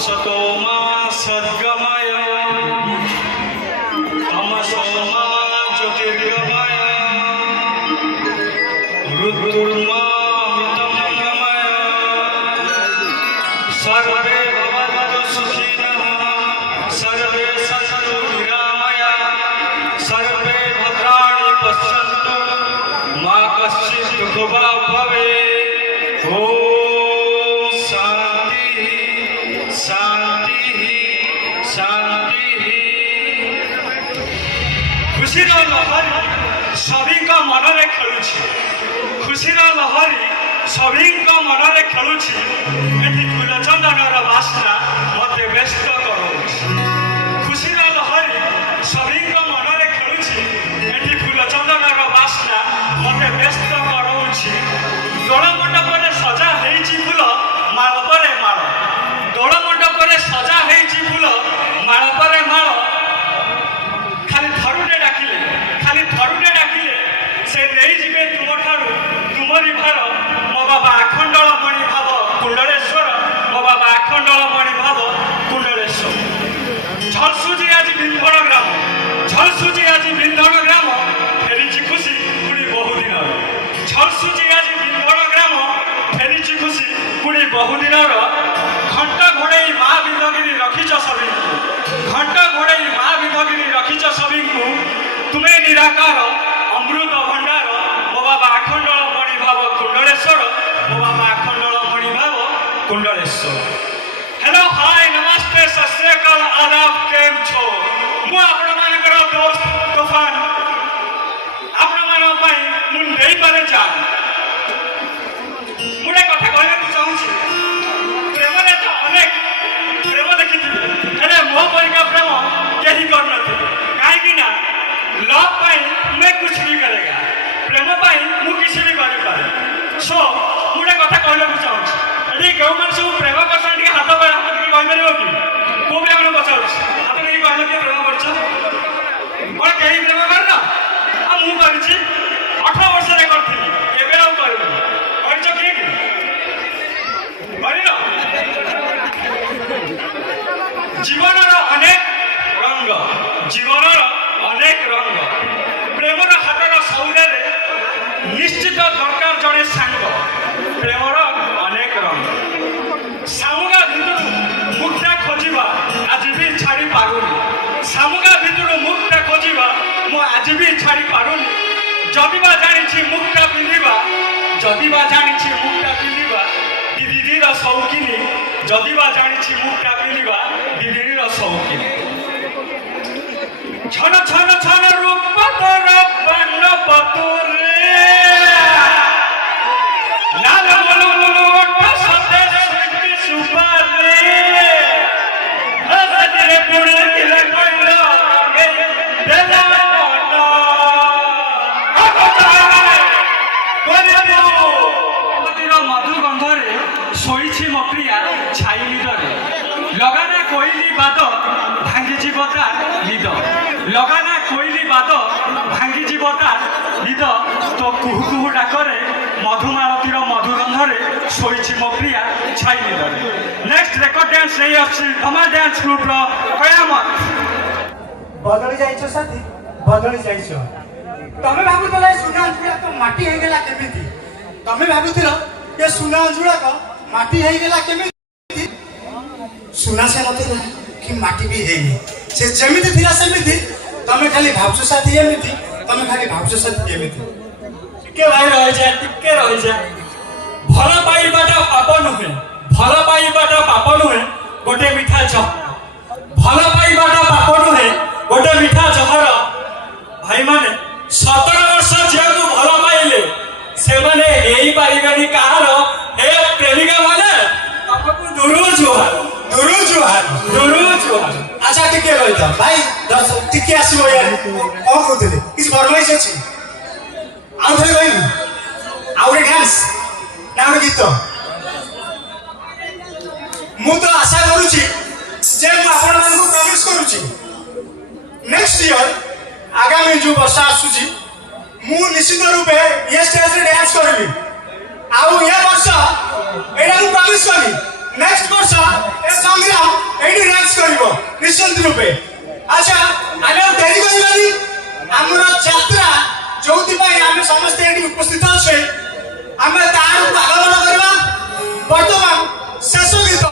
असतो मा सद्गमय तमसो मा ज्योतिर्गमय मृत्युर्मा मृतमय सर्वे भवन्तु सुखिनः सर्वे सन्तु निरामयाः सर्वे भद्राणि पश्यन्तु मा कश्चित् दुःखभाग् भवेत्। ओम शांति शांति शांति। खुशी लहरी सभी मन में खेलुछि, खुशी लहरी सभी मन में खेलुछि। एठी फूलचंदनर बास्ना मते व्यस्त करोछि। खुशी लहरी सभी मन में खेलुछि। एठी फूलचंदनर बास्ना मते व्यस्त करोछि। दोल मंडपरे सजा हेछि फूल माळ परे माळ, दोल मंडपरे सजा हेछि फूल माळ परे माळ। खाली थरुटे डाकिले, खाली थरुटे डाकिले से नहीं जिबे तुमठारु तुमरी भार। मो बाबा आखंडल मणि भाव कुंडलेश्वर, मो बाबा आखंडल मणि भाव कुंडलेश्वर। झलसुजी आज बिंधन ग्राम, झलसुजी आज बिंधन ग्राम फेरिछि खुशी पुणी बहुदिन। झलसुजी आज बिंधन ग्राम फेरिछि खुशी पुणी बहुदिन। घंटा घोड़े माँ बिंदगिरी रखिच सभी, घंटा घोड़े माँ बिंदगिरी रखिच सभी। तुम्हें निराकार अमृत भंडार मो बाबा आखंडल मणि भाव कुंडलेश्वर, मो बाबा आखंडल मणि भाव कुंडलेश्वर। हेलो हाय नमस्ते सत श्री अकाल आदाब, केम छो? मु आपण मानकर दोस्त तूफान आपण मान पई मु नहीं पारे जान। मुडे कथा कहबा चाहूछि, प्रेम रे तो अनेक प्रेम देखिथिबे, हेले मो परिका प्रेम केही करनथि। काहे कि ना लव पाई मैं कुछ भी करेगा, प्रेम पाई मु किसी भी करि पारे। सो मुडे कथा कहबा चाहूछि, एडी केउ मन सब प्रेम करसन के हाथ पर हाथ के कहि परबो कि को भी आपण बचाउछि हाथ के कहले के प्रेम करछ और केही प्रेम करना आ मु करछि 18 वर्ष रे करथिली एबे आउ करबो करछ कि करिनो। जीवनर अनेक रंग, जीवनर अनेक रंग। प्रेमर हाथर सौदारे निश्चित दरकार जड़े सांग। प्रेमर अनेक रंग। सामुगा भितर मुक्ता खोजा आज भी छाड़ी पारुनी, सामुगा भितर मुक्ता खोजा मु आज भी छाड़ी पारुनी। जदिबा जानी मुक्ता पिंधा, जदिबा जानी मुक्ता पिंधा दीदीर शौकीनी, जदिबा जानी मुक्ता पिंधा दीदीर शौकीनी। छन छन छन रूप पतर बन पतुरे लाल मलुलु ओठ सते सुति सुपारे हसरे पुणे किले कइलो गे देला मन कोरियो मधु गंधरे सोईछि म प्रिया छाई निदरे। लगाना कोइली बाद भांगी जीवता निद, लगाना कोइली बाद भांगी जीवता निद। तो कुहू कुहू डाकरे मधुमालतीर मधुगंधरे सोईछि मो प्रिया छाई निदरे। नेक्स्ट रेकर्ड डांस नहीं अछि धमाल डांस ग्रुप रो कयामत। बदली जाइछो साथी, बदली जाइछो। तमे भाबुतला सुना अंजुला तो माटी हे गेला केमिति, तमे भाबुतिलो ये सुना अंजुला को माटी हे गेला केमिति। सुना से नथिला कि माटी भी हेनी से जेमिति थिला सेमिति। तमे खाली भाबसो साथी एमिति, तमे खाली भाबसो साथी एमिति। टिके भाई रह जाए, टिके रह जाए। भल पाइबाटा पाप नुहे, भल पाइबाटा पाप नुहे गोटे मिठा जहर। भल पाइबाटा पाप नुहे गोटे मिठा जहर। भाई माने 17 वर्ष झिया को भल पाइले से माने एई पाइबानी कहार हे प्रेमिका माने आपको दुरु जुहार, दुरु जुहार, दुरु जुहार। अच्छा टिके रहता भाई 10 टिके आसीबो यार को कहतले किछ फरमाइश अछि आउ थरे कहबी आउरे डांस ना आउरे गीत। मु तो आशा करूची जे मु आपण मानकु प्रॉमिस करूची नेक्स्ट ईयर आगामी जो वर्ष आसुची मु निश्चित रूपे ये स्टेज रे डांस करबी। आउ ये वर्ष एडा मु प्रॉमिस करबी नेक्स्ट वर्ष ए संग्राम देबे अच्छा आले डेरी करबानी हमर यात्रा जोथि आम समस्त उपस्थित अच्छे